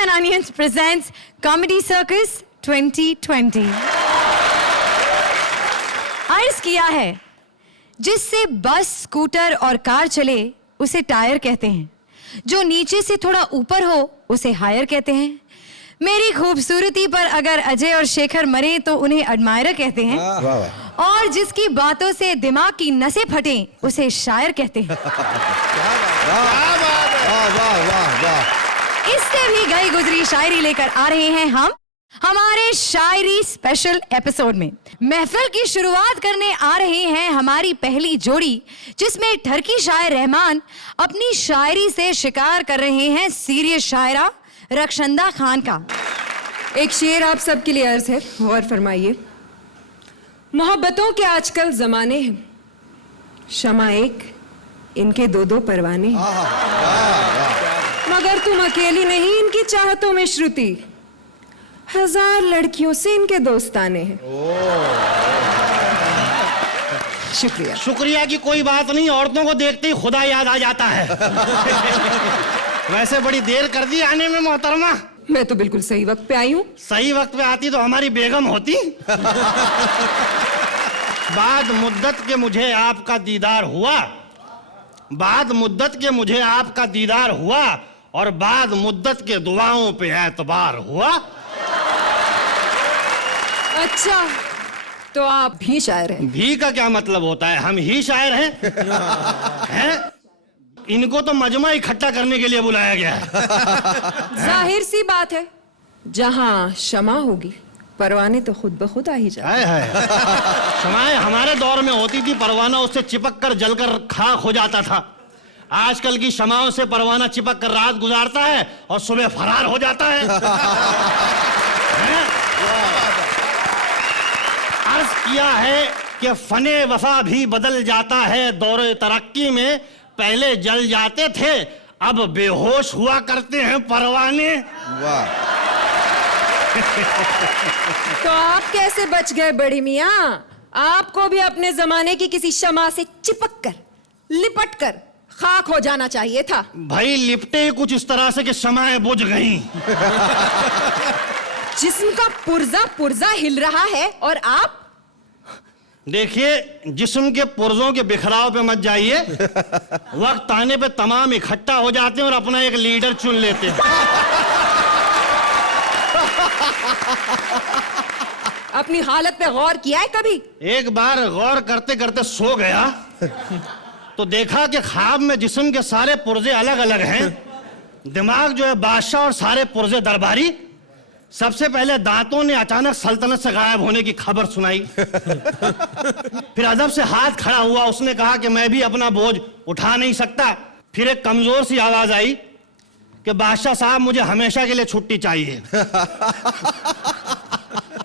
and Onions presents Comedy Circus 2020. अर्ज किया है, जिससे बस, स्कूटर और कार चले उसे टायर कहते हैं, जो नीचे से थोड़ा ऊपर हो उसे हायर कहते हैं, मेरी खूबसूरती पर अगर अजय और शेखर मरे तो उन्हें एडमायरर कहते हैं, और जिसकी बातों से दिमाग की नसें फटें उसे शायर कहते हैं। इससे भी गई गुजरी शायरी लेकर आ रहे हैं हम हमारे शायरी स्पेशल एपिसोड में। महफिल की शुरुआत करने आ रहे हैं हमारी पहली जोड़ी, जिसमें ठरकी शायर रहमान अपनी शायरी से शिकार कर रहे हैं सीरियस शायरा रक्षंदा खान का। एक शेर आप सबके लिए अर्ज है, गौर फरमाइए। मोहब्बतों के आजकल जमाने हैं, शमा एक, इनके दो दो परवाने हैं, मगर तुम अकेली नहीं इनकी चाहतों में श्रुति, हजार लड़कियों से इनके दोस्ताने हैं। शुक्रिया। शुक्रिया की कोई बात नहीं, औरतों को देखते ही खुदा याद आ जाता है। वैसे बड़ी देर कर दी आने में मोहतरमा। मैं तो बिल्कुल सही वक्त पे आई हूँ। सही वक्त पे आती तो हमारी बेगम होती। बाद मुद्दत के मुझे आपका दीदार हुआ, बाद मुद्दत के मुझे आपका दीदार हुआ, और बाद मुद्दत के दुआओं पे एतबार हुआ। अच्छा, तो आप भी शायर हैं? भी का क्या मतलब होता है? हम ही शायर हैं। हैं? इनको तो मजमा इकट्ठा करने के लिए बुलाया गया है। जाहिर सी बात है, जहां क्षमा होगी परवाने तो खुद ब खुद आ ही जाए। क्षमाएं हमारे दौर में होती थी, परवाना उससे चिपक कर जलकर खाक हो जाता था। आजकल की क्षमाओं से परवाना चिपक कर रात गुजारता है और सुबह फरार हो जाता है। अर्ज किया है कि फने वफा भी बदल जाता है दौरे तरक्की में, पहले जल जाते थे अब बेहोश हुआ करते हैं परवाने। वाह। तो आप कैसे बच गए बड़ी मियां? आपको भी अपने जमाने की किसी शमा से चिपक कर, लिपट कर खाक हो जाना चाहिए था। भाई लिपटे ही कुछ इस तरह से कि शमाएं बुझ गईं। जिस्म का पुर्जा पुर्जा हिल रहा है और आप? देखिए, जिस्म के पुर्जों के बिखराव पे मत जाइए। वक्त आने पे तमाम इकट्ठा हो जाते हैं और अपना एक लीडर चुन लेते हैं। अपनी हालत पे गौर किया है कभी? एक बार गौर करते करते सो गया तो देखा कि ख्वाब में जिस्म के सारे पुर्जे अलग अलग हैं। दिमाग जो है बादशाह और सारे पुर्जे दरबारी। सबसे पहले दांतों ने अचानक सल्तनत से गायब होने की खबर सुनाई। फिर अदब से हाथ खड़ा हुआ, उसने कहा कि मैं भी अपना बोझ उठा नहीं सकता। फिर एक कमजोर सी आवाज आई कि बादशाह साहब मुझे हमेशा के लिए छुट्टी चाहिए।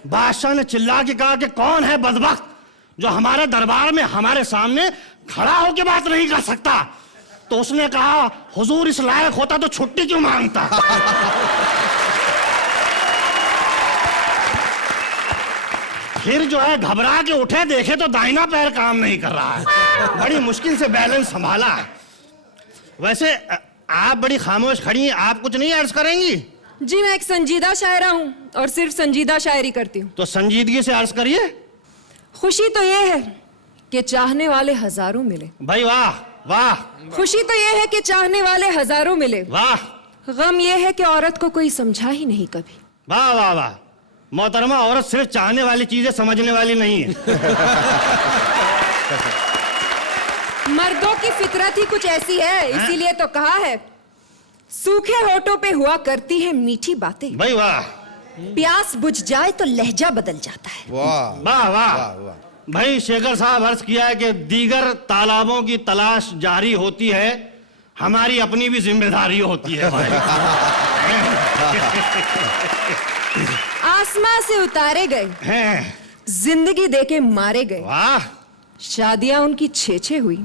बादशाह ने चिल्ला के कहा कि कौन है बदबख्त जो हमारे दरबार में हमारे सामने खड़ा होकर बात नहीं कर सकता? तो उसने कहा, हुजूर इस लायक होता तो छुट्टी क्यों मांगता? फिर जो है घबरा के उठे, देखे तो दाहिना पैर काम नहीं कर रहा है। बड़ी मुश्किल से बैलेंस संभाला है। वैसे आप बड़ी खामोश खड़ी हैं, आप कुछ नहीं अर्ज करेंगी? जी मैं एक संजीदा शायरा हूँ और सिर्फ संजीदा शायरी करती हूँ। तो संजीदगी से अर्ज करिए। खुशी तो ये है कि चाहने वाले हजारों मिले। भाई वाह वाह। खुशी तो ये है कि चाहने वाले हजारों मिले। वाह। गम ये है कि औरत को कोई समझा ही नहीं कभी। वाह वाह वाह। मोहतरमा, औरत सिर्फ चाहने वाली चीजें समझने वाली नहीं है। मर्दों की फितरत ही कुछ ऐसी है, इसीलिए तो कहा है, सूखे होठों पे हुआ करती है मीठी बातें। भाई वाह। प्यास बुझ जाए तो लहजा बदल जाता है। वाह वाह वाह। वाह। भाई शेखर साहब अर्ज किया है कि दीगर तालाबों की तलाश जारी होती है, हमारी अपनी भी जिम्मेदारी होती है। भाई आसमां से उतारे गए हैं। जिंदगी देके मारे गए। वाह। शादियां उनकी छे हुई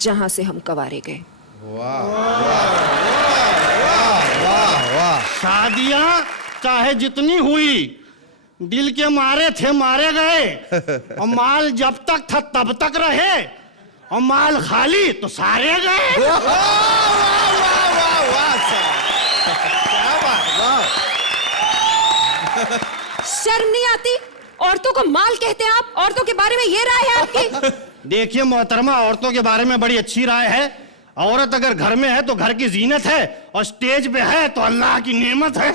जहां से हम कवारे गए। वाह वाह वाह। शादियां चाहे जितनी हुई, दिल के मारे थे मारे गए, और माल जब तक था तब तक रहे, और माल खाली तो सारे गए। वाह वाह वाह वाह। क्या बात। वाह शर्म नहीं आती? औरतों को माल कहते हैं आप? औरतों के बारे में ये राय है आपकी? देखिए मोहतरमा, औरतों के बारे में बड़ी अच्छी राय है। औरत अगर घर में है तो घर की जीनत है, और स्टेज पे है तो अल्लाह की नेमत है।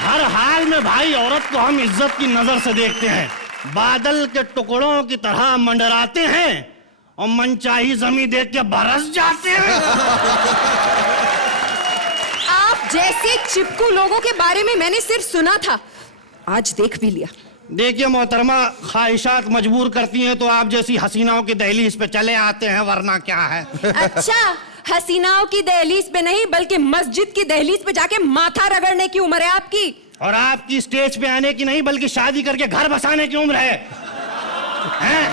हर हाल में भाई औरत को हम इज्जत की नजर से देखते हैं। बादल के टुकड़ों की तरह मंडराते हैं और मनचाही जमीन देख के बरस जाते हैं। आप जैसे चिपकू लोगों के बारे में मैंने सिर्फ सुना था, आज देख भी लिया। देखिए मोहतरमा, ख्वाहिशात मजबूर करती हैं तो आप जैसी हसीनाओं की दहलीज पे चले आते हैं, वरना क्या है। अच्छा, हसीनाओं की दहलीज पे नहीं बल्कि मस्जिद की दहलीज पे जाके माथा रगड़ने की उम्र है आपकी। और आपकी स्टेज पे आने की नहीं बल्कि शादी करके घर बसाने की उम्र है, हैं?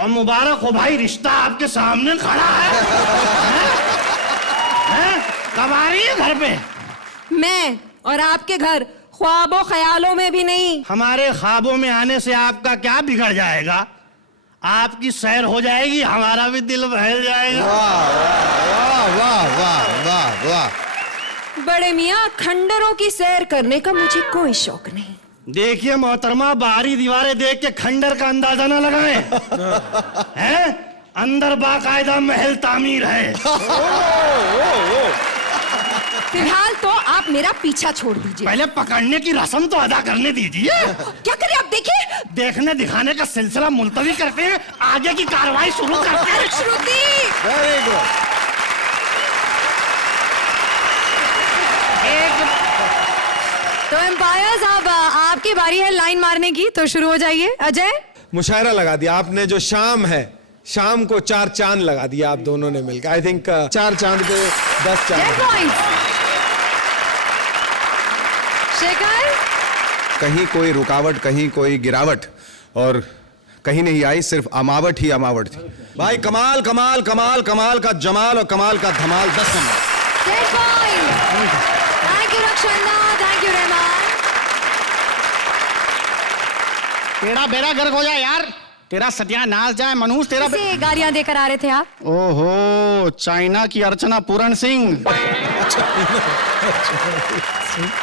और मुबारक हो भाई, रिश्ता आपके सामने खड़ा है, हैं? कब आ रही है घर पे? मैं और आपके घर ख्वाबों ख्यालों में भी नहीं। हमारे ख्वाबों में आने से आपका क्या बिगड़ जाएगा? आपकी सैर हो जाएगी, हमारा भी दिल बहल जाएगा। वाह वाह वाह वाह वाह। बड़े मियाँ, खंडरों की सैर करने का मुझे कोई शौक नहीं। देखिए मोहतरमा, बाहरी दीवारें देख के खंडर का अंदाजा ना लगाएं। हैं? अंदर बाकायदा महल तामीर है। फिलहाल तो आप मेरा पीछा छोड़ दीजिए। पहले पकड़ने की रस्म तो अदा करने दीजिए। क्या करें आप? देखिए, देखने दिखाने का सिलसिला मुलतवी करते हैं, आगे की कार्रवाई शुरू करते हैं। श्रुति, वेरी गुड। तो एम्पायर साहब, आपकी बारी है लाइन मारने की, तो शुरू हो जाइए। अजय, मुशायरा लगा दिया आपने। जो शाम है, शाम को 4 चांद लगा दिया आप दोनों ने मिलकर। आई थिंक 4 चांद पे 10 10 चांद। पॉइंट्स। शेखर, कहीं कोई रुकावट, कहीं कोई गिरावट, और कहीं नहीं आई, सिर्फ अमावट ही अमावट थी। भाई कमाल कमाल कमाल कमाल का जमाल और कमाल का धमाल। 10 number. 10 points. Thank you Rakshanna, thank you Rahman. तेरा बेड़ा गर्क हो जाए यार, तेरा सत्यानाश जाए मनुष्य, तेरा किसे गालियां देकर आ रहे थे आप? ओहो, चाइना की अर्चना पूरन सिंह।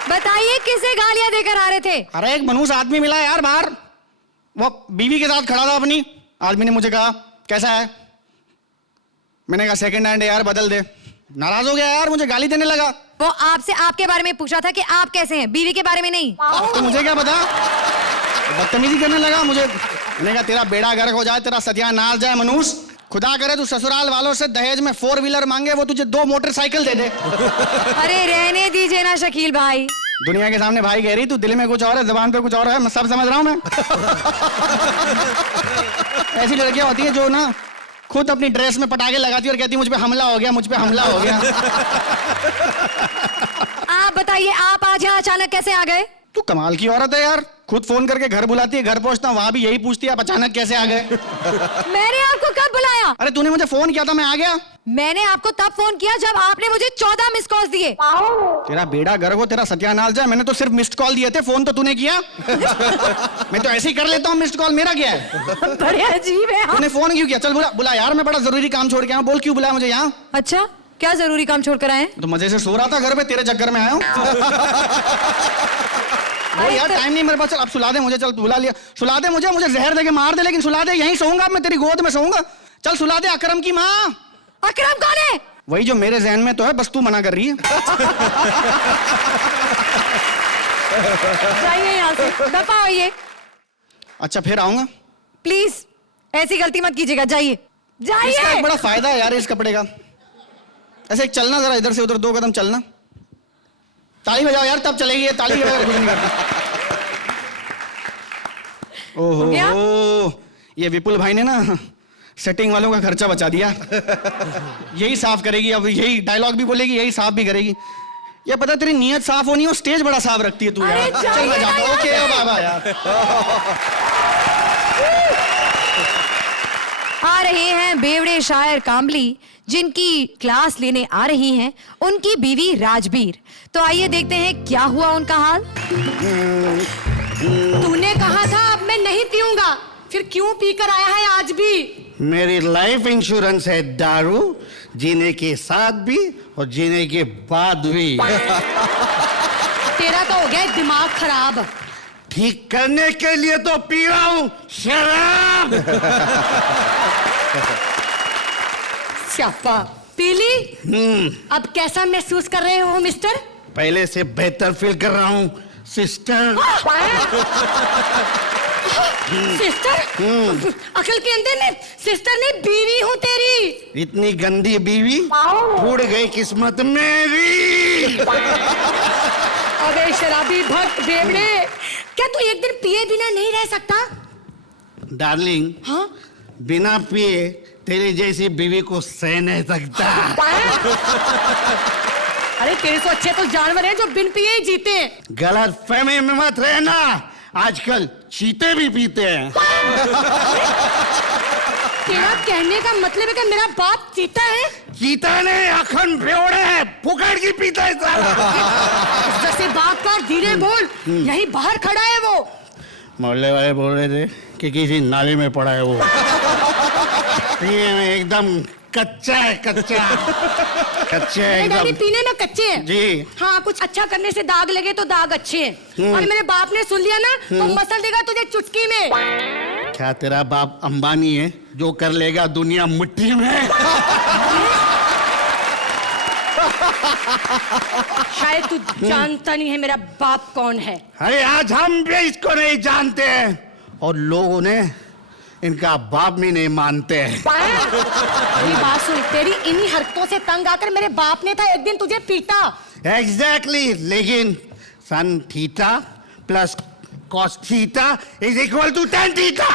बताइए, किसे गालियां देकर आ रहे थे? अरे एक मनुष्य आदमी मिला यार बाहर, वो बीवी के साथ खड़ा था अपनी। आदमी ने मुझे कहा कैसा है, मैंने कहा सेकंड हैंड है यार, बदल दे। नाराज हो गया यार, मुझे गाली देने लगा। वो आपसे आपके बारे में पूछा था कि आप कैसे हैं, बीवी के बारे में नहीं। तो मुझे क्या पता, बदतमीजी करने लगा मुझे। मैंने कहा तेरा बेड़ा गर्क हो जाए, तेरा सत्यानाश जाए मनुष्य। खुदा करे तू ससुराल वालों से दहेज में 4 व्हीलर मांगे, वो तुझे 2 मोटरसाइकिल दे दे। अरे रहने दीजिए ना शकील भाई। दुनिया के सामने भाई कह रही, तू दिल में कुछ और है, जुबान पे कुछ और है, मैं सब समझ रहा हूं मैं। ऐसी लड़कियां होती है जो ना खुद अपनी ड्रेस में पटाखे लगाती है और कहती है मुझ पे हमला हो गया, मुझ पे हमला हो गया। आप बताइए, आप आज यहाँ अचानक कैसे आ गए? तू कमाल की औरत है यार, खुद फोन करके घर बुलाती है, घर पहुंचता हूं वहां भी यही पूछती है आप अचानक कैसे आ गए। मैंने आपको कब बुलाया? अरे तूने मुझे फोन किया था, मैं आ गया। मैंने आपको तब फोन किया जब आपने मुझे 14 मिस कॉल दिए। तेरा बेड़ा गर्क हो, तेरा सत्यानाश जाए, मैंने तो सिर्फ मिस्ड कॉल दिए थे, फोन तो तूने किया। मैं तो ऐसे ही कर लेता हूँ मिस्ड कॉल, मेरा क्या है। बड़े अजीब है आप। तूने फोन क्यों किया? चल बुला बुला यार, मैं बड़ा जरूरी काम छोड़ के आया हूं, बोल क्यों बुलाया मुझे यहाँ? अच्छा, क्या जरूरी काम छोड़ कर आए? तो मजे से सो रहा था घर पे, तेरे चक्कर में आया हूँ। अरे यार टाइम नहीं मेरे पास, चल अब सुला दे मुझे, चल बुला लिया, सुला दे मुझे, मुझे जहर देके मार दे लेकिन सुला दे, यहीं सोऊंगा मैं, तेरी गोद में सोऊंगा। चल सुला दे, अकरम की माँ। अकरम कौन है? वही जो मेरे जहन में तो है, बस तू मना कर रही है। जाइए यहाँ से, दफा होइए। अच्छा फिर आऊंगा। प्लीज ऐसी गलती मत कीजिएगा, जाइए इसका एक जाइए। बड़ा फायदा है यार इस कपड़े का, ऐसे एक चलना जरा इधर से उधर 2 कदम चलना। ताली बजाओ यार, तब चलेगी ये, ताली बजाओ कुछ नहीं करता। ओहो, ये विपुल भाई ने ना सेटिंग वालों का खर्चा बचा दिया। यही साफ करेगी अब, यही डायलॉग भी बोलेगी, यही साफ भी करेगी। ये पता तेरी नीयत साफ होनी हो, स्टेज बड़ा साफ रखती है तू अरे यार। चल मैं जाता हूं, ओके बाबा यार। आ रहे हैं बेवड़े शायर कामली, जिनकी क्लास लेने आ रही हैं उनकी बीवी राजबीर। तो आइए देखते हैं क्या हुआ उनका हाल। तूने कहा था अब मैं नहीं पीऊंगा, फिर क्यों पीकर आया है आज भी? मेरी लाइफ इंश्योरेंस है दारू, जीने के साथ भी और जीने के बाद भी। तेरा तो हो गया है दिमाग खराब। ठीक करने के लिए तो पी रहा हूं शराब। स्यापा पीली। अब कैसा महसूस कर रहे हो मिस्टर? पहले से बेहतर फील कर रहा हूं सिस्टर। सिस्टर? अकल के अंदर ने सिस्टर ने बीवी हूँ तेरी। इतनी गंदी बीवी उड़ गई किस्मत मेरी। अबे शराबी भक्त बेवड़े, क्या तू एक दिन पिए बिना नहीं रह सकता? डार्लिंग, हाँ? बिना पिए तेरी जैसी बीवी को सह नहीं सकता। अरे तेरे से अच्छे तो जानवर हैं जो बिन पिए ही जीते हैं। गलत फहमी में मत रहना, आजकल चीते भी पीते हैं। तेरा कहने का मतलब है कि मेरा बाप चीता है? चीता नहीं, अखंड बेवड़े है, फुकड़ की पीता है साला। जैसे बात कर, धीरे बोल, यही बाहर खड़ा है वो। मोहल्ले वाले बोल रहे थे कि किसी नाले में पड़ा है वो। ये एकदम कच्चा है, कच्चा कच्चे है डैडी एकदम। पीने में कच्चे हैं। जी। हाँ, कुछ अच्छा करने से दाग लगे तो दाग अच्छे हैं। और मेरे बाप ने सुन लिया ना तो मसल देगा तुझे चुटकी में। क्या तेरा बाप अंबानी है जो कर लेगा दुनिया मुट्ठी में? शायद तू जानता नहीं है मेरा बाप कौन है। अरे आज हम भी इसको नहीं जानते हैं और लोगों ने इनका बाप भी नहीं मानते हैं। मेरी बात सुन, तेरी इन्हीं हरकतों से तंग आकर मेरे बाप ने था एक दिन तुझे पीटा। एग्जैक्टली, लेकिन sin theta plus cos theta is equal to ten theta.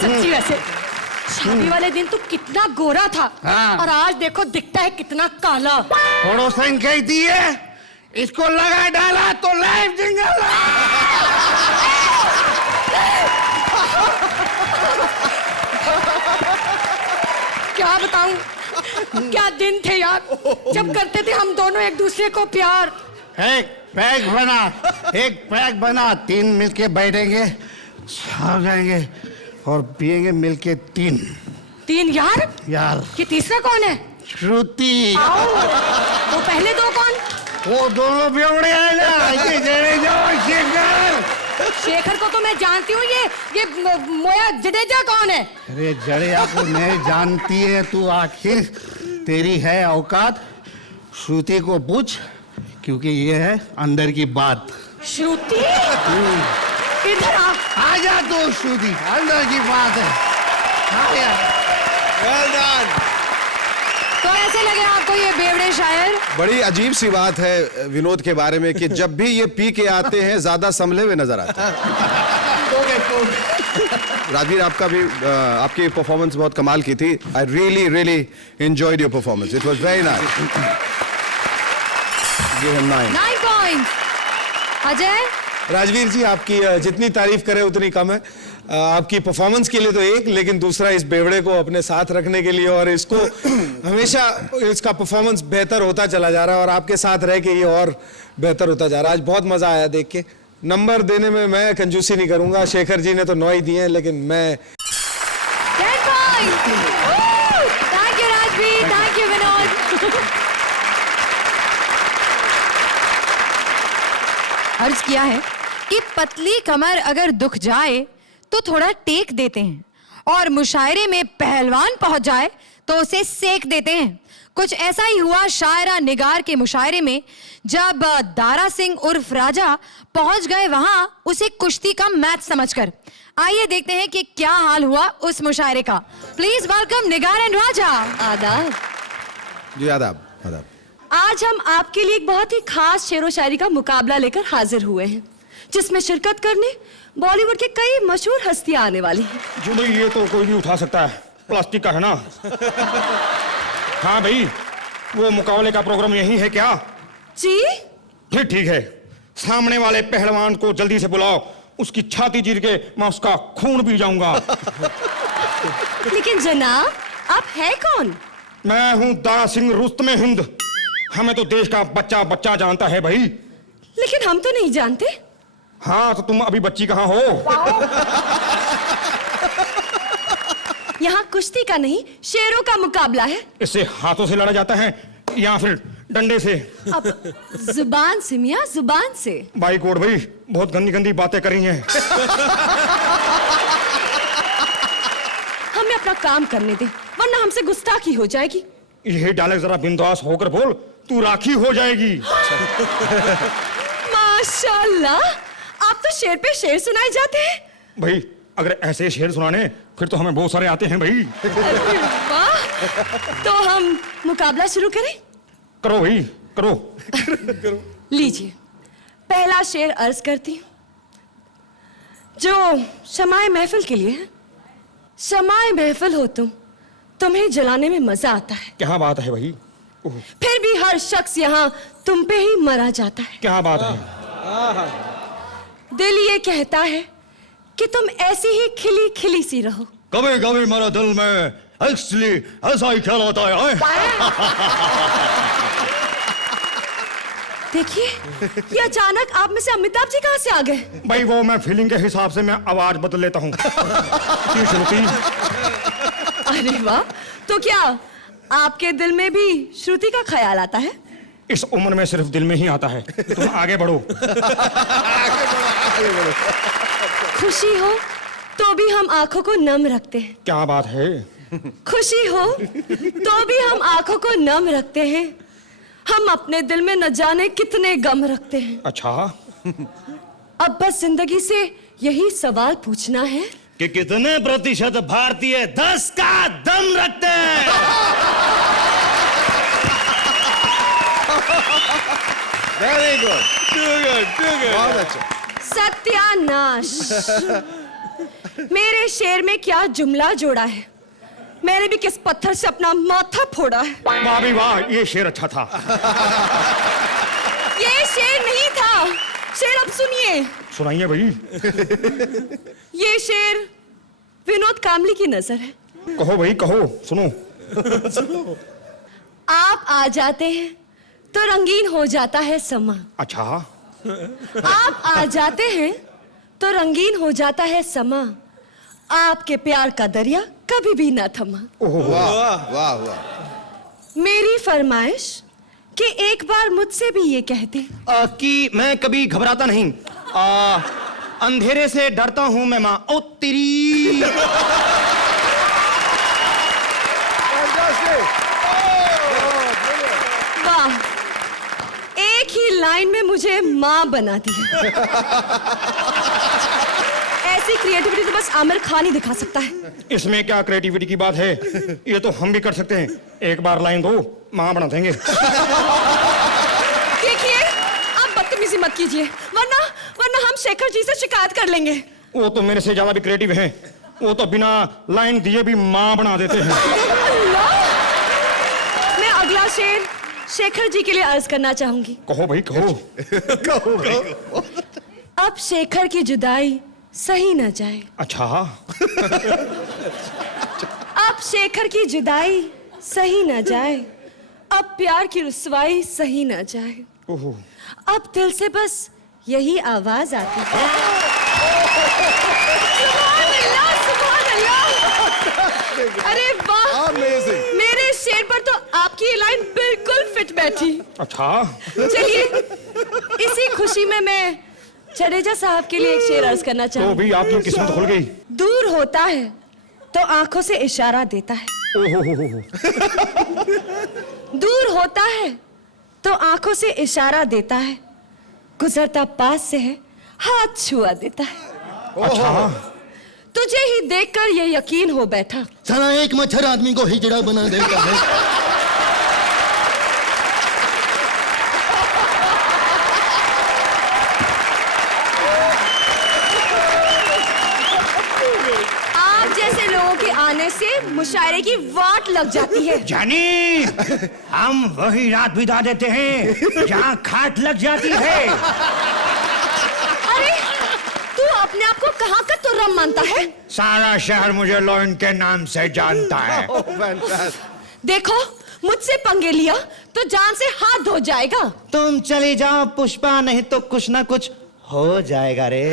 सच्ची वैसे शादी वाले दिन तू कितना गोरा था। हाँ। और आज देखो दिखता है कितना काला। पड़ोसन कहती है इसको लगा डाला तो लाइफ जिंगल। क्या बताऊं, क्या दिन थे यार जब करते थे हम दोनों एक दूसरे को प्यार। एक पैक बना, तीन मिलके बैठेंगे, छा जाएंगे और पिएंगे मिलके तीन। तीन यार? यार ये तीसरा कौन है? श्रुति। वो पहले दो कौन? वो दोनों बेवड़े हैं ना, ये जडेजा और शेखर। शेखर को तो मैं जानती हूँ, ये मोया जडेजा कौन है? अरे जडेजा को नहीं जानती है तू, आखिर तेरी है औकात? श्रुति को पूछ, क्योंकि ये है अंदर की बात। श्रुति? इधर आ जा तू श्रुति, अंदर की बात है। आजा। Well done. तो ऐसे लगे आपको ये बेवड़े शायर? बड़ी अजीब सी बात है विनोद के बारे में कि जब भी ये पी के आते हैं ज्यादा संभले हुए नजर आते हैं। राजवीर, आपका भी आपकी परफॉर्मेंस बहुत कमाल की थी। I really enjoyed your performance, it was very nice. Give him 9 points. Ajay? Rajveer ji, आपकी जितनी तारीफ करें उतनी कम है। आपकी परफॉर्मेंस के लिए तो एक, लेकिन दूसरा इस बेवड़े को अपने साथ रखने के लिए और इसको हमेशा इसका परफॉर्मेंस बेहतर होता चला जा रहा है और आपके साथ रह के ये और बेहतर होता जा रहा है। आज बहुत मजा आया देख के। नंबर देने में मैं कंजूसी नहीं करूंगा, शेखर जी ने तो 9 ही दिए हैं, लेकिन मैं 10 points. Thank you Rajveer, thank you Vinod. अर्ज किया है कि पतली कमर अगर दुख जाए तो थोड़ा टेक देते हैं और मुशायरे में पहलवान पहुंच जाए तो उसे सेक देते हैं। कुछ ऐसा ही हुआ शायरा निगार के मुशायरे में, जब दारा सिंह उर्फ राजा पहुंच गए वहां उसे कुश्ती का मैच समझकर। आइए देखते हैं कि क्या हाल हुआ उस मुशायरे का। प्लीज वेलकम निगार एंड राजा। आदाब। जी आदाब। आदाब। आज हम आपके लिए एक बहुत ही खास शेरो शायरी का मुकाबला लेकर हाजिर हुए हैं, जिसमें शिरकत करने बॉलीवुड के कई मशहूर हस्तियां आने वाली हैं। जी नहीं, ये तो कोई भी उठा सकता है, प्लास्टिक का है ना। हाँ भाई, वो मुकाबले का प्रोग्राम यही है क्या? जी फिर ठीक है, सामने वाले पहलवान को जल्दी से बुलाओ, उसकी छाती चीर के मैं उसका खून पी जाऊंगा। लेकिन जनाब, आप है कौन? मैं हूँ दारा सिंह रुस्तम हिंद। हमें तो देश का बच्चा बच्चा जानता है भाई। लेकिन हम तो नहीं जानते। हाँ, तो तुम अभी बच्ची कहाँ हो? यहाँ कुश्ती का नहीं, शेरों का मुकाबला है। इससे हाथों से लड़ा जाता है या फिर डंडे से। अब जुबान से मियाँ, जुबान से। भाई कोट भाई बहुत गंदी गंदी बातें करी हैं। हमें अपना काम करने दे, वरना हमसे गुस्ताखी हो जाएगी। यही डायलॉग जरा बिंदास होकर बोल, तू राखी हो जाएगी। माशाल्लाह, आप तो शेर पे शेर सुनाए जाते हैं। भाई अगर ऐसे शेर सुनाने फिर तो हमें बहुत सारे आते हैं भाई। अरे वाह, तो हम मुकाबला शुरू करें? करो भाई करो। लीजिए, पहला शेर अर्ज करती हूं, जो शमाए महफिल के लिए है। शमाए महफिल हो तुम, तुम्हें जलाने में मजा आता है। क्या बात है भाई। फिर भी हर शख्स यहाँ तुम पे ही मरा जाता है। क्या बात है। दिल ये कहता है कि तुम ऐसी ही खिली खिली सी रहो। कभी कभी मेरे दिल में एक्चुअली ऐसा ही ख्याल आता है। देखिए, ये अचानक आप में से अमिताभ जी कहाँ से आ गए? भाई वो मैं फीलिंग के हिसाब से मैं आवाज बदल लेता हूँ। क्यों श्रुति? अरे वाह, तो क्या आपके दिल में भी श्रुति का ख्याल आता है? इस उम्र में सिर्फ दिल में ही आता है। तुम आगे बढ़ो। खुशी हो तो भी हम आंखों को नम रखते हैं। क्या बात है। खुशी हो तो भी हम आंखों को नम रखते हैं। हम अपने दिल में न जाने कितने गम रखते हैं। अच्छा, अब बस जिंदगी से यही सवाल पूछना है कि कितने प्रतिशत भारतीय 10 का दम रखते हैं। वेरी गुड, टू गुड, बहुत अच्छा। सत्यानाश, मेरे शेर में क्या जुमला जोड़ा है। मैंने भी किस पत्थर से अपना माथा फोड़ा है। वाह भी वाह, ये शेर अच्छा था। ये शेर नहीं था। शेर अब सुनिए। सुनाइए भाई। ये शेर विनोद कामली की नजर है। कहो भाई कहो, सुनो। आप आ जाते हैं तो रंगीन हो जाता है समा। अच्छा, आप आ जाते हैं तो रंगीन हो जाता है समा। आपके प्यार का दरिया कभी भी ना थमा। वाह वाह वाह। मेरी फरमाइश कि एक बार मुझसे भी ये कहते कि मैं कभी घबराता नहीं, अंधेरे से डरता हूं मैं माँ। ओ तेरी। वाह, एक ही लाइन में मुझे माँ बना दी। ऐसी क्रिएटिविटी तो बस आमिर खान ही दिखा सकता है। इसमें क्या क्रिएटिविटी की बात है, ये तो हम भी कर सकते हैं। एक बार लाइन दो, माँ बना देंगे। देखिए, आप बदतमीजी मत कीजिए, वरना हम शेखर जी से शिकायत कर लेंगे। वो तो मेरे से ज्यादा भी क्रिएटिव हैं। वो तो बिना लाइन दिए भी माँ बना देते हैं। अल्लाह! मैं अगला शेर शेखर जी के लिए अर्ज करना चाहूंगी। कहो भाई कहो। कहो। अब शेखर की जुदाई सही न जाए। अच्छा, अब शेखर की जुदाई सही न जाए। अब प्यार की रुसवाई सही न जाए। ओहो, अब दिल से बस यही आवाज आती है। सुभान अल्लाह। अरे वाह, अमेजिंग। मेरे शेर पर तो आपकी ये लाइन बिल्कुल फिट बैठी। अच्छा। चलिए, इसी खुशी में मैं जडेजा साहब के लिए एक शेर अर्ज करना तो चाहूंगी। भी आपकी किस्मत खुल गई। दूर होता है तो आंखों से इशारा देता है। ओहो, दूर होता है तो आंखों से इशारा देता है। गुजरता पास से है, हाथ छुआ देता है। अच्छा। तुझे ही देखकर ये यकीन हो बैठा। साला एक मच्छर आदमी को हिजड़ा बना देता है। आप जैसे लोगों के आने से मुशायरे की वाट लग जाती है। जानी, हम वही रात बिता देते हैं जहाँ खाट लग जाती है। अरे, तू अपने आप को कहाँ का तुर्रम मानता है? सारा शहर मुझे लॉयन के नाम से जानता है। देखो, मुझसे पंगे लिया तो जान से हाथ धो जाएगा। तुम चली जाओ पुष्पा, नहीं तो कुछ ना कुछ हो जाएगा रे।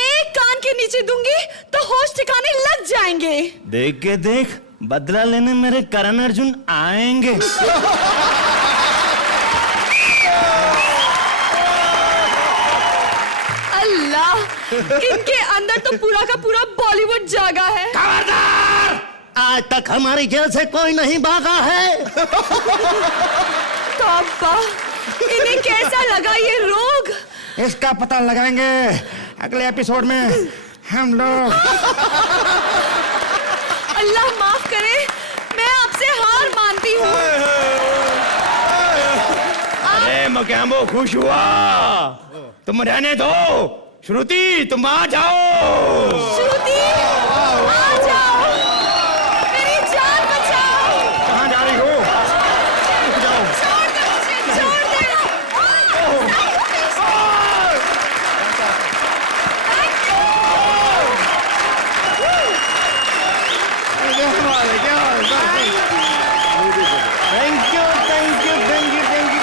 एक कान के नीचे दूंगी तो होश ठिकाने लग जाएंगे। देख के देख, बदला लेने मेरे करण अर्जुन आएंगे। अल्लाह, इनके अंदर तो पूरा का पूरा बॉलीवुड जागा है। खबरदार! आज तक हमारी जेल से कोई नहीं भागा है। तौबा, इन्हें कैसा लगा ये रोग? इसका पता लगाएंगे अगले एपिसोड में हम लोग। अल्लाह माफ करे, मैं आपसे हार मानती हूँ। अरे मकामो खुश हुआ, तुम रहने दो। श्रुति तुम आ जाओ। श्रुति, आ जाओ, मेरी जान बचाओ। कहाँ जा रही हो? छोड़ दे मुझे, छोड़ दे। Thank you, thank you, thank you, thank you.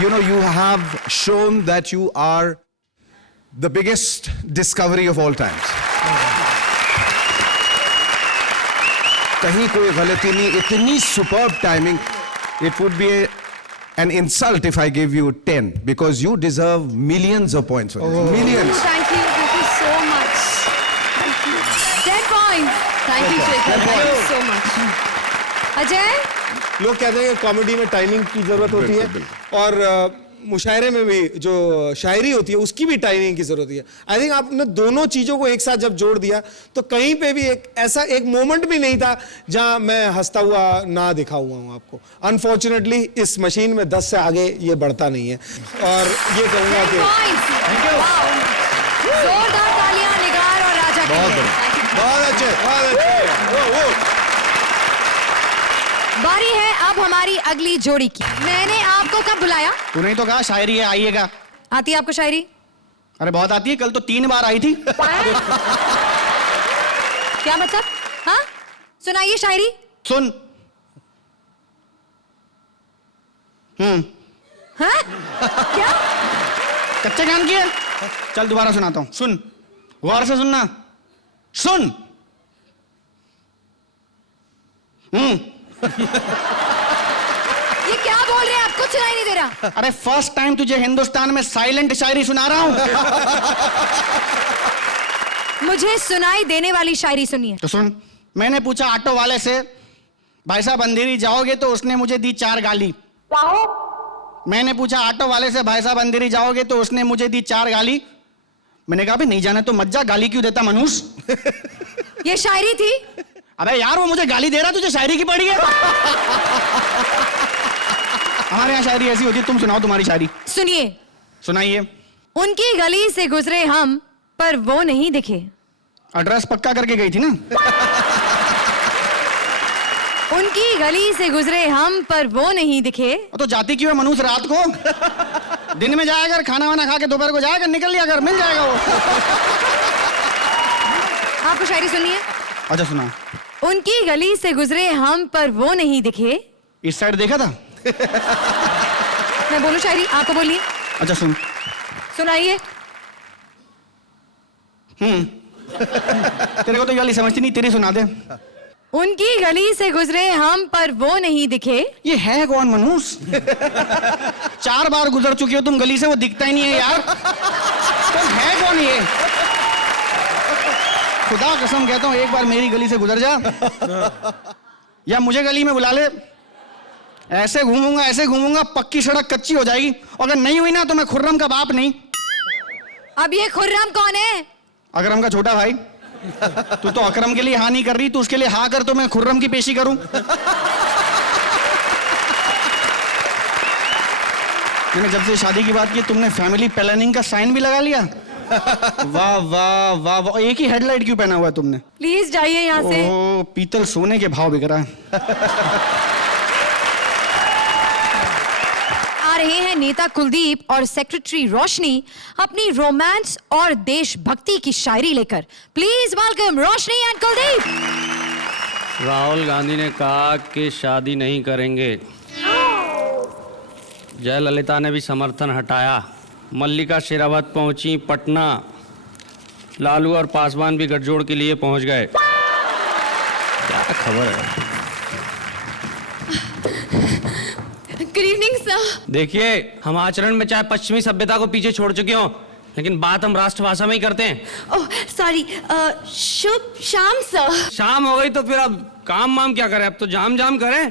You know, you have shown that you are the biggest discovery of all times. कहीं कोई गलती नहीं, इतनी superb timing. It would be an insult if I give you 10 because you deserve millions of points for this. Millions. Thank you so much. Thank you. 10 points. Thank you, Shekhar. Thank you so much. Ajay, लोग कहते हैं कि comedy में timing की जरूरत होती है और मुशायरे में भी जो शायरी होती है उसकी भी टाइमिंग की जरूरत है। आई थिंक आपने दोनों चीजों को एक साथ जब जोड़ दिया तो कहीं पे भी एक ऐसा एक मोमेंट भी नहीं था जहां मैं हंसता हुआ ना दिखा हुआ हूं आपको। अनफॉर्चुनेटली इस मशीन में 10 से आगे ये बढ़ता नहीं है और ये कहूंगा 10 कि points. Wow. जोरदार तालियां निगार और राजा के लिए। बहुत अच्छे, बहुत अच्छे। बारी है अब हमारी अगली जोड़ी की। मैंने आपको कब बुलाया? तूने तो कहा शायरी है, आइएगा। आती है आपको शायरी? अरे बहुत आती है, कल तो 3 बार आई थी। क्या मतलब? हाँ, सुनाइए शायरी। सुन। हाँ? क्या? कच्चे कान की है? चल दोबारा सुनाता हूं, सुन, गौर से सुनना। सुन। ये क्या बोल रहे हैं आप? कुछ सुनाई नहीं दे रहा। अरे फर्स्ट टाइम तुझे हिंदुस्तान में साइलेंट शायरी सुना रहा हूं। मुझे सुनाई देने वाली शायरी सुनिए। तो सुन। मैंने पूछा ऑटो वाले से, भाई साहब अंधेरी जाओगे? तो उसने मुझे दी 4 गाली। मैंने पूछा ऑटो वाले से, भाई साहब अंधेरी जाओगे? तो उसने मुझे दी 4 गाली। मैंने कहा नहीं जाना तो मत जा, गाली क्यों देता मनुष्य। ये शायरी थी? अबे यार वो मुझे गाली दे रहा, तुझे शायरी की पड़ी है? हमारे यहाँ शायरी ऐसी होती है, तुम सुनाओ तुम्हारी शायरी। सुनिए। सुनाइए। उनकी गली से गुजरे हम पर वो नहीं दिखे। एड्रेस पक्का करके गई थी ना? उनकी गली से गुजरे हम पर वो नहीं दिखे। तो जाती क्यों है मनुष्य रात को? दिन में जाया कर, खाना वाना खा के दोपहर को जाया कर, निकल लिया कर, मिल जाएगा वो। आपको शायरी सुनिए। अच्छा सुना। उनकी गली से गुजरे हम पर वो नहीं दिखे। इस साइड देखा था? मैं बोलूं शायरी, आपको बोलिए। अच्छा सुन। सुनाइए। तेरे को तो ये वाली समझती नहीं, तेरी सुना दे। उनकी गली से गुजरे हम पर वो नहीं दिखे। ये है कौन मनुष्य? 4 बार गुजर चुकी हो तुम गली से, वो दिखता ही नहीं है यार। तो है कौन ये? खुदा कसम कहता हूं, एक बार मेरी गली से गुजर जा या मुझे गली में बुला ले, ऐसे घूमूंगा, पक्की सड़क कच्ची हो जाएगी। अगर नहीं हुई ना तो मैं खुर्रम का बाप नहीं। अब ये खुर्रम कौन है? अकरम का छोटा भाई। तू तो अकरम के लिए हाँ नहीं कर रही, तू उसके लिए हाँ कर तो मैं खुर्रम की पेशी करूं। मैंने जब से शादी की बात की तुमने फैमिली प्लानिंग का साइन भी लगा लिया। वाह वाह वाह वाह, एक ही हेडलाइट क्यों पहना हुआ है तुमने? प्लीज जाइए यहाँ से। ओह, पीतल सोने के भाव बिक रहा है। आ रहे हैं नेता कुलदीप और सेक्रेटरी रोशनी अपनी रोमांस और देशभक्ति की शायरी लेकर। Please welcome Roshni and Kuldeep. Rahul Gandhi ने कहा कि शादी नहीं करेंगे। जयललिता ने भी समर्थन हटाया। मल्लिका शेरावत पहुंची पटना, लालू और पासवान भी गठजोड़ के लिए पहुंच गए। क्या खबर है? Good evening sir. देखिए, हम आचरण में चाहे पश्चिमी सभ्यता को पीछे छोड़ चुके हों, लेकिन बात हम राष्ट्रभाषा में ही करते हैं। ओह सॉरी, शुभ शाम सर। शाम हो गई तो फिर अब काम वाम क्या करें? अब तो जाम जाम करें।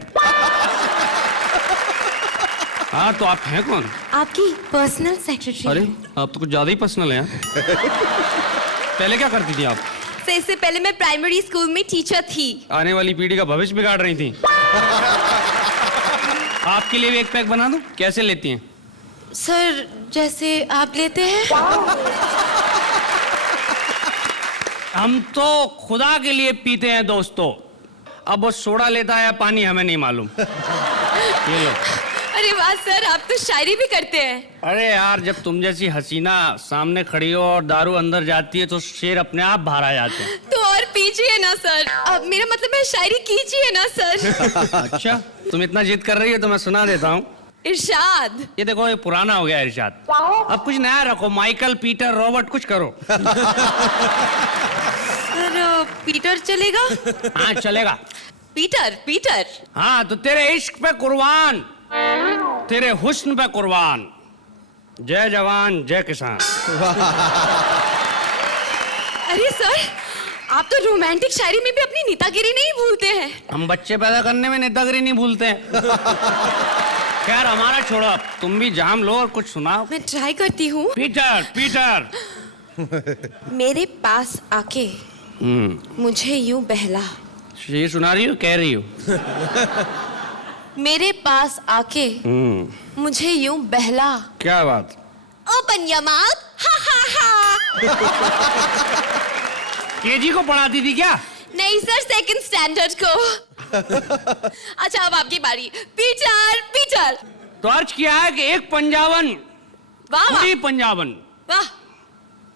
हाँ, तो आप हैं कौन? आपकी पर्सनल सेक्रेटरी। अरे, आप तो कुछ ज्यादा ही पर्सनल हैं। पहले क्या करती थी आप? सर, इससे पहले मैं प्राइमरी स्कूल में टीचर थी। आने वाली पीढ़ी का भविष्य बिगाड़ रही थी। आपके लिए भी एक पैक बना दूं? कैसे लेती हैं? सर, जैसे आप लेते हैं। हम तो खुदा के लिए पीते हैं दोस्तों। अब वो सोडा लेता है या पानी हमें नहीं मालूम। ये लो। अरे वाह सर, आप तो शायरी भी करते हैं। अरे यार, जब तुम जैसी हसीना सामने खड़ी हो और दारू अंदर जाती है तो शेर अपने आप बाहर आ जाते हैं। तो और पीजिए ना सर। अब मेरा मतलब है शायरी कीजिए ना सर। अच्छा, तुम इतना जिद कर रही हो तो मैं सुना देता हूँ। इरशाद। ये देखो, ये पुराना हो गया इरशाद। अब कुछ नया रखो, माइकल, पीटर, रॉबर्ट, कुछ करो। सर, पीटर चलेगा? हाँ, चलेगा। Peter, Peter. हाँ, तो तेरे इश्क पे कुर्बान, तेरे हुस्न पे कुर्बान, जय जवान जय किसान। अरे सर, आप तो रोमांटिक शायरी में भी अपनी नेतागिरी नहीं भूलते हैं। हम बच्चे पैदा करने में नेतागिरी नहीं भूलते हैं। खैर, हमारा छोड़ो, अब तुम भी जाम लो और कुछ सुनाओ। मैं ट्राई करती हूँ। Peter, Peter. मेरे पास आके मुझे यूं बहला। ये सुना रही हो, कह रही हो? मेरे पास आके मुझे यूं बहला। क्या बात? ओपन योर माउथ, हा हा हा। केजी को पढ़ाती थी क्या? नहीं सर, सेकंड स्टैंडर्ड को। अच्छा, अब आपकी बारी। Peter, Peter. तो अर्ज किया है कि एक पंजाबन, वाह वाह पूरी पंजाबन वाह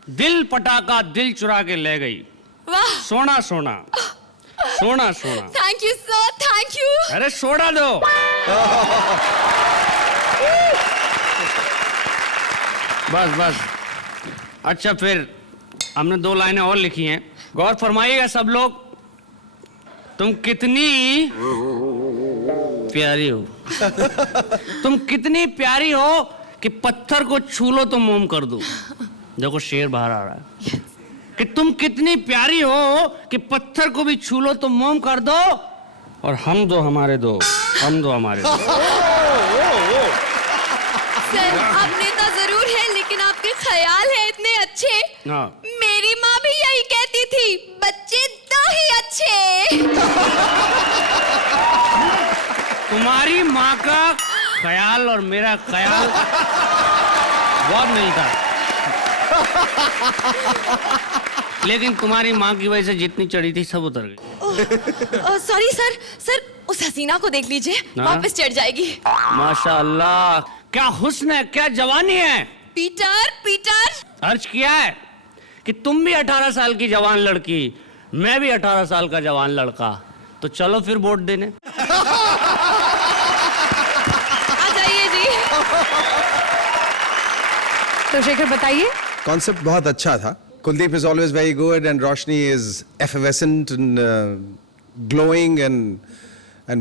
दिल पटाका दिल चुरा के ले गई। वाह। सोना सोना, सोना सोना। Thank you sir, thank you. अरे सोडा दो। बस बस। अच्छा, फिर हमने 2 लाइनें और लिखी हैं, गौर फरमाइएगा सब लोग। तुम कितनी प्यारी हो। तुम कितनी प्यारी हो कि पत्थर को छू लो तो मोम कर दूं। देखो, शेर बाहर आ रहा है कि तुम कितनी प्यारी हो कि पत्थर को भी छू लो तो मोम कर दो, और हम दो हमारे दो, हम दो हमारे दो। सर, आप नेता जरूर है, लेकिन आपके ख्याल है इतने अच्छे। हाँ। मेरी माँ भी यही कहती थी, बच्चे दो ही अच्छे। तुम्हारी माँ का ख्याल और मेरा ख्याल बहुत मिलता है, लेकिन तुम्हारी माँ की वजह से जितनी चढ़ी थी सब उतर गई। सॉरी सर, सर उस हसीना को देख लीजिए, हाँ? वापस चढ़ जाएगी। माशाअल्लाह, क्या हुस्न है, क्या जवानी है। Peter, Peter. अर्ज किया है कि तुम भी 18 साल की जवान लड़की, मैं भी 18 साल का जवान लड़का, तो चलो फिर वोट देने। आ जाइए जी। तो शेखर बताइए। Concept बहुत अच्छा था. Kuldeep is always very good and Roshni is effervescent and glowing and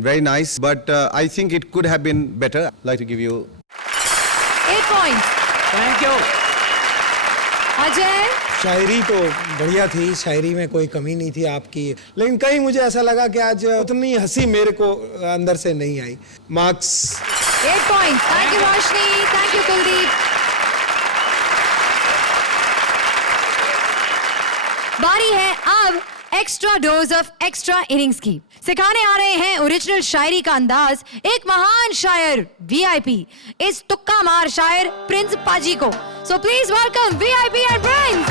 very nice. But I think it could have been better. I'd like to give you 8 points. Thank you. Ajay. शायरी तो बढ़िया थी, शायरी में कोई कमी नहीं थी आपकी, लेकिन कहीं मुझे ऐसा लगा कि आज उतनी हंसी मेरे को अंदर से नहीं आई। Marks 8 points. Thank you Roshni, thank you Kuldeep. बारी है अब extra dose of extra innings की। सिखाने आ रहे हैं ओरिजिनल शायरी का अंदाज एक महान शायर वीआईपी, इस तुक्का मार शायर प्रिंस पाजी को। So please welcome VIP and Prince.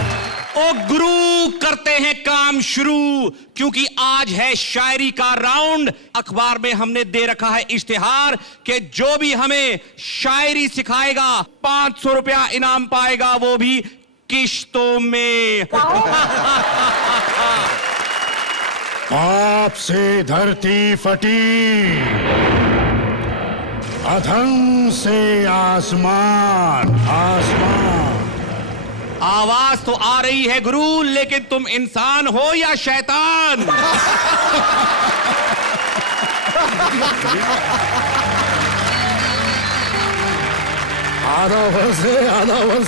ओ गुरु, करते हैं काम शुरू, क्योंकि आज है शायरी का राउंड। अखबार में हमने दे रखा है इश्तिहार कि जो भी हमें शायरी सिखाएगा 500 रुपया इनाम पाएगा, वो भी किश्तों में। पाप से धरती फटी, अधर्म से आसमान, आसमान आवाज तो आ रही है गुरु, लेकिन तुम इंसान हो या शैतान? आधा वर्ष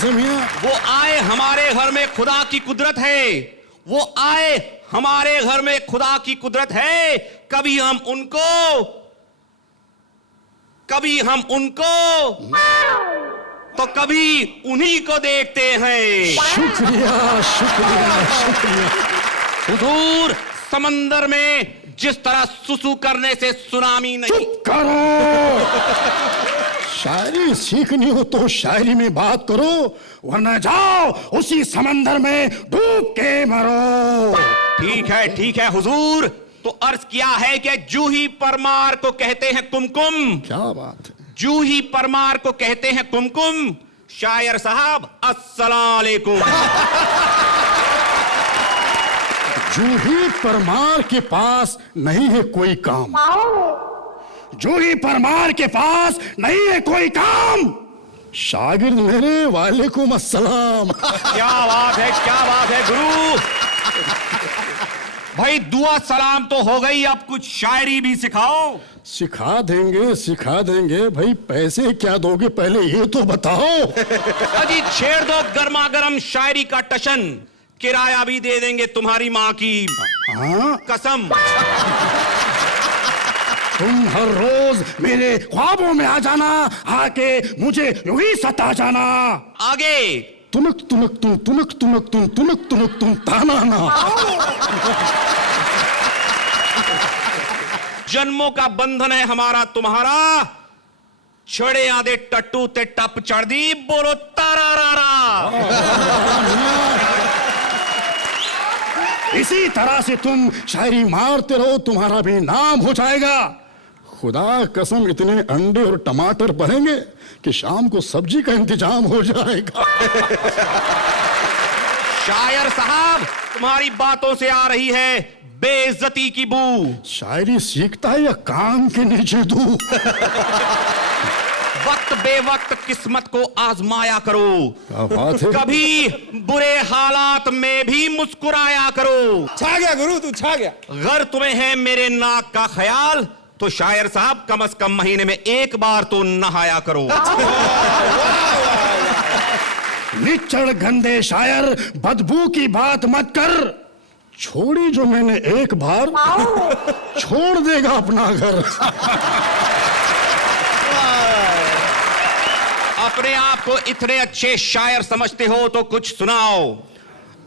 है मियां। वो आए हमारे घर में, खुदा की कुदरत है। वो आए हमारे घर में, खुदा की कुदरत है। कभी हम उनको तो कभी उन्हीं को देखते हैं। शुक्रिया शुक्रिया शुक्रिया। हुजूर, समंदर में जिस तरह सुसु करने से सुनामी नहीं। करो, शायरी सीखनी हो तो शायरी में बात करो, वरना जाओ उसी समंदर में डूब के मरो। ठीक है हुजूर। तो अर्ज किया है कि जूही परमार को कहते हैं कुमकुम। क्या बात है। जूही परमार को कहते हैं कुमकुम। शायर साहब, अस्सलाम वालेकुम। जूही परमार के पास नहीं है कोई काम। जूही परमार के पास नहीं है कोई काम। शागिर्द मेरे, वालेकुम अस्सलाम। क्या बात है गुरु। भाई दुआ सलाम तो हो गई, अब कुछ शायरी भी सिखाओ। सिखा देंगे भाई। पैसे क्या दोगे पहले ये तो बताओ। अजी छेड़ दो गर्मा गर्म शायरी का टशन, किराया भी दे देंगे तुम्हारी माँ की हाँ? कसम। तुम हर रोज मेरे ख्वाबों में आ जाना, आके मुझे यूं ही सता जाना। आगे तुनक तुम ताना ना। जन्मों का बंधन है हमारा तुम्हारा, छड़े आदे टट्टू ते टप चढ़ दी, बोलो तारा रारा। इसी तरह से तुम शायरी मारते रहो, तुम्हारा भी नाम हो जाएगा। खुदा कसम इतने अंडे और टमाटर बढ़ेंगे कि शाम को सब्जी का इंतजाम हो जाएगा। शायर साहब, तुम्हारी बातों से आ रही है बेइज्जती की बू। शायरी सीखता है या कान के नीचे दू। वक्त बेवक्त किस्मत को आजमाया करो। क्या बात है। कभी बुरे हालात में भी मुस्कुराया करो। छा गया गुरु, तू छा गया। अगर तुम्हें है मेरे नाक का ख्याल, तो शायर साहब कम से कम महीने में एक बार तो नहाया करो। निच्चड़ गंदे शायर, बदबू की बात मत कर। छोड़ी जो मैंने एक बार, छोड़ देगा अपना घर। अपने आप को इतने अच्छे शायर समझते हो तो कुछ सुनाओ।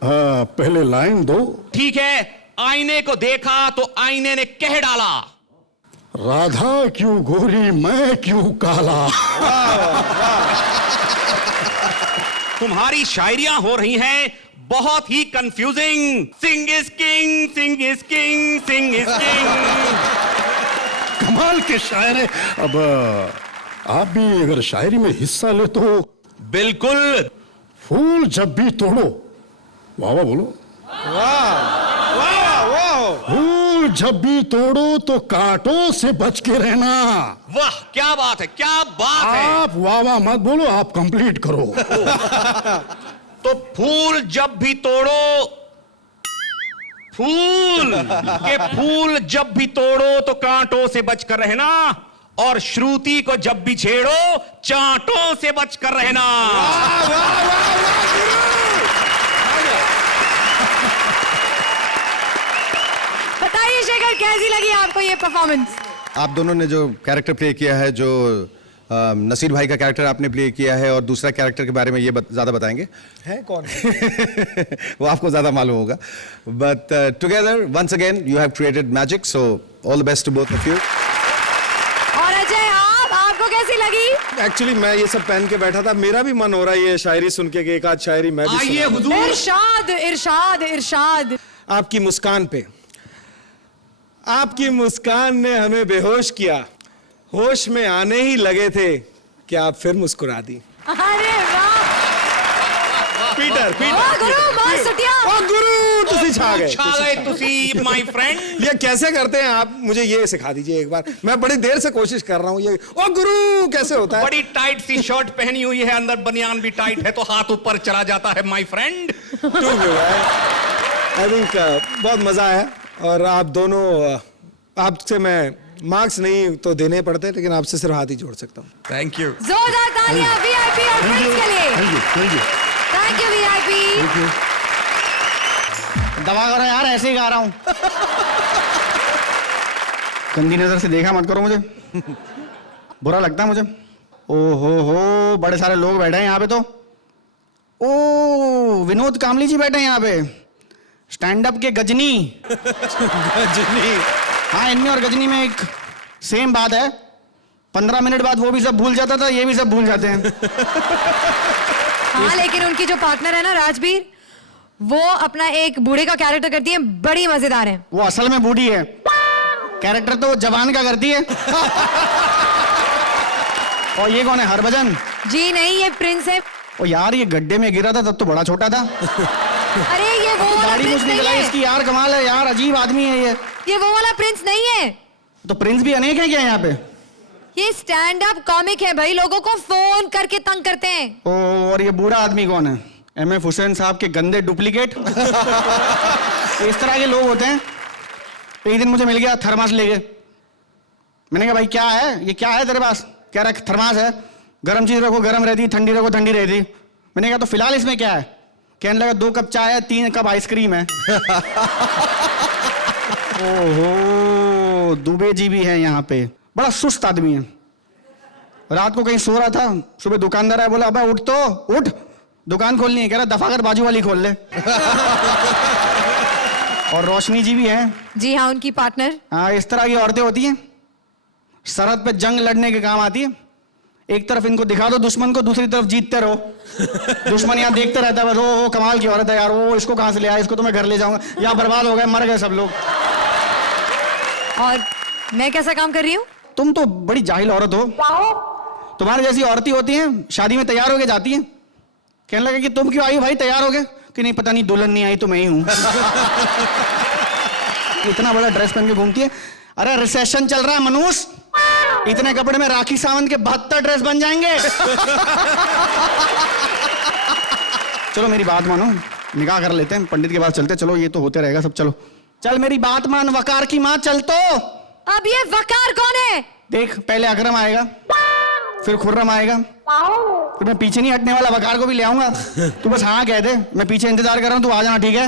पहले लाइन दो। ठीक है। आईने को देखा तो आईने ने कह डाला, राधा क्यों गोरी मैं क्यों काला। तुम्हारी शायरियां हो रही हैं बहुत ही confusing. Singh is king, Singh is king, Singh is king. कमाल के शायर है। अब आप भी अगर शायरी में हिस्सा ले तो। बिल्कुल। फूल जब भी तोड़ो, वाह वाह बोलो। फूल जब भी तोड़ो तो कांटों से बच के रहना। वाह क्या बात है, क्या बात है। आप वाह वाह मत बोलो, आप कंप्लीट करो। तो फूल जब भी तोड़ो, फूल जब भी तोड़ो तो कांटों से बचकर रहना, और श्रुति को जब भी छेड़ो चांटों से बचकर रहना। बताइए शेखर, कैसी लगी आपको ये परफॉर्मेंस? आप दोनों ने जो कैरेक्टर प्ले किया है, जो नसीर भाई का कैरेक्टर आपने प्ले किया है, और दूसरा कैरेक्टर के बारे में ये ज़्यादा बताएंगे। है कौन? वो आपको ज़्यादा मालूम होगा। But together once again you have created magic, so all the best to both of you. और अजय, आपको कैसी लगी? एक्चुअली मैं ये सब पहन के बैठा था, मेरा भी मन हो रहा है ये शायरी सुन के कि एक आध शायरी मैं भी आइए सुनाऊं। हुजूर। इरशाद इरशाद इरशाद। आपकी मुस्कान पे, आपकी मुस्कान ने हमें बेहोश किया, होश में आने ही लगे थे कि आप फिर मुस्कुरा दी। अरे वाह, पीटर वाह गुरु, वाह सुटिया। ओ गुरु, तुसी छा गए। छा गए तुसी माय फ्रेंड। ये कैसे करते हैं आप? मुझे ये सिखा दीजिए एक बार। मैं बड़ी देर से कोशिश कर रहा हूँ ये ओ गुरु कैसे होता है? बड़ी टाइट सी शर्ट पहनी हुई है, अंदर बनियान भी टाइट है, तो हाथ ऊपर चला जाता है माय फ्रेंड। आई थिंक बहुत मजा आया और आप दोनों आपसे मैं मार्क्स नहीं तो देने पड़ते, लेकिन आपसे सिर्फ हाथ ही जोड़ सकता हूँ। Thank you. जोरदार तालियां वीआईपी और फ्रेंड्स के लिए। Thank you VIP. दबा करो यार, ऐसे ही गा रहा हूं। गंदी नजर से देखा मत करो मुझे, बुरा लगता है मुझे। हो बड़े सारे लोग बैठे हैं यहाँ पे। तो ओ विनोद कामली जी बैठे हैं यहाँ पे, स्टैंड अप के गजनी। गजनी। हाँ, इनमें और गजनी में एक सेम बात है। 15 मिनट बाद वो भी सब भूल जाता था, ये भी सब भूल जाते हैं। हाँ, लेकिन उनकी जो पार्टनर है ना राजबीर, वो अपना एक बूढ़े का कैरेक्टर करती है, बड़ी मजेदार है। वो असल में बूढ़ी है, कैरेक्टर तो जवान का करती है। और ये कौन है, हरभजन? जी नहीं, ये प्रिंस है। ओ यार, ये गड्ढे में गिरा था तब तो बड़ा छोटा था। अरे ये वो वाला दाढ़ी प्रिंस मुझ नहीं निकला है। इसकी यार, कमाल है यार, अजीब आदमी है ये वो वाला प्रिंस नहीं है। तो प्रिंस भी अनेक है क्या यहाँ पे? ये स्टैंड अप कॉमिक है भाई, लोगों को फोन करके तंग करते हैं। ओ, और ये बूढ़ा आदमी कौन है? MF हुसैन साहब के गंदे डुप्लीकेट। इस तरह के लोग होते हैं। एक दिन मुझे मिल गया थर्मास लेके। मैंने कहा भाई क्या है, ये क्या है तेरे पास? कह रहा थर्मास है, गर्म चीज रखो गर्म रहती, ठंडी रखो ठंडी रहती। मैंने कहा तो फिलहाल इसमें क्या है? कहने लगा 2 कप चाय है, 3 कप आइसक्रीम है। ओहो, दुबे जी भी है यहाँ पे, बड़ा सुस्त आदमी है। रात को कहीं सो रहा था, सुबह दुकानदार आया, बोला अबे उठ तो उठ, दुकान खोलनी है। कह रहा दफा कर बाजू वाली खोल ले। और रोशनी जी भी हैं। जी हाँ, उनकी पार्टनर। हाँ, इस तरह की औरतें होती हैं, सरहद पे जंग लड़ने के काम आती है। एक तरफ इनको दिखा दो दुश्मन को, दूसरी तरफ जीतते रहो। दुश्मन यहाँ देखते रहता है, बस ओ कमाल की औरत है यार, वो इसको कहाँ से ले आया, इसको तो मैं घर ले जाऊंगा। यहाँ बर्बाद हो गए, मर गए सब लोग। और मैं कैसा काम कर रही हूँ? तुम तो बड़ी जाहिल औरत हो। तुम्हारे जैसी औरतें होती हैं, शादी में तैयार होके जाती हैं, कहने लगा कि तुम क्यों आई भाई तैयार हो गए? कि नहीं पता नहीं, दुल्हन नहीं आई तो मैं ही हूं। इतना बड़ा ड्रेस पहन के घूमती है। अरे रिसेशन चल रहा है मनुष्य, इतने कपड़े में राखी सावंत के 72 ड्रेस बन जाएंगे। चलो मेरी बात मानो, निकाह कर लेते हैं, पंडित के पास चलते। चलो ये तो होते रहेगा सब, चलो चल मेरी बात मान, वकार की माँ चल तो। अब ये वकार कौन है? देख, पहले अकरम आएगा, फिर खुर्रम आएगा, फिर मैं पीछे नहीं हटने वाला, वकार को भी ले आऊंगा। तू बस हाँ कह दे, मैं पीछे इंतजार कर रहा हूँ, तू आ जाना, ठीक है?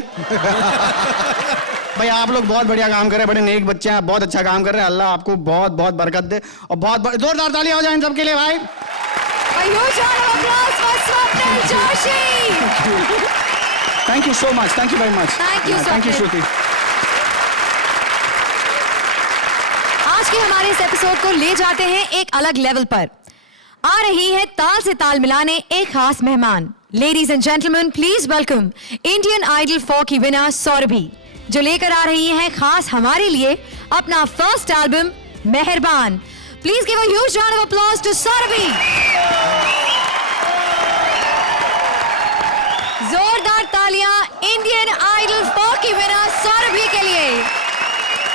भाई आप लोग बहुत बढ़िया काम कर रहे हैं, बड़े नेक बच्चे हैं, बहुत अच्छा काम कर रहे हैं। अल्लाह आपको बहुत बहुत बरकत दे, और बहुत जोरदार तालियां हो जाए इन सबके लिए भाई। Thank you so much, thank you very much, thank you Shruti. आज के हमारे इस एपिसोड को ले जाते हैं एक अलग लेवल पर। आ रही है ताल से ताल मिलाने एक खास मेहमान। Ladies and gentleman, please welcome Indian Idol 4 की विनर सौरभी, जो लेकर आ रही हैं खास हमारे लिए अपना फर्स्ट एल्बम मेहरबान। Please give a huge round of applause to Saurabhi. जोरदार तालियां इंडियन आइडल 4 की विनर सौरभी के लिए,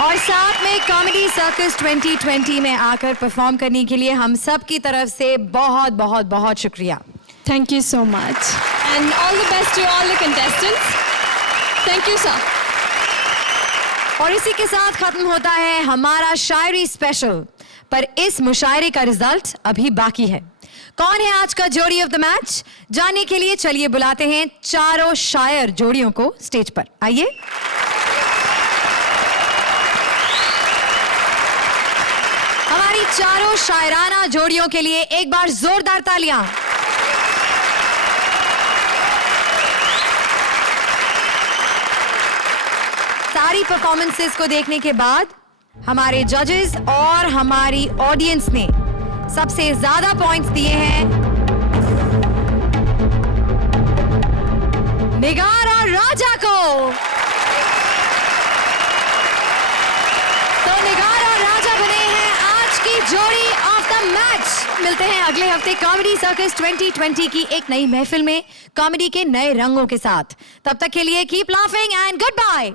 और साथ में कॉमेडी सर्कस 2020 में आकर परफॉर्म करने के लिए हम सब की तरफ से बहुत बहुत बहुत शुक्रिया। Thank you so much and all the best to all the contestants. Thank you sir. और इसी के साथ खत्म होता है हमारा शायरी स्पेशल, पर इस मुशायरे का रिजल्ट अभी बाकी है। कौन है आज का जोड़ी ऑफ द मैच, जानने के लिए चलिए बुलाते हैं चारों शायर जोड़ियों को स्टेज पर। आइए। हमारी चारों शायराना जोड़ियों के लिए एक बार जोरदार तालियां। सारी परफॉर्मेंसेस को देखने के बाद हमारे जजेस और हमारी ऑडियंस ने सबसे ज्यादा पॉइंट्स दिए हैं निगार और राजा को। तो निगार और राजा बने हैं आज की जोड़ी ऑफ द मैच। मिलते हैं अगले हफ्ते कॉमेडी सर्कस 2020 की एक नई महफिल में कॉमेडी के नए रंगों के साथ। तब तक के लिए keep laughing and good bye.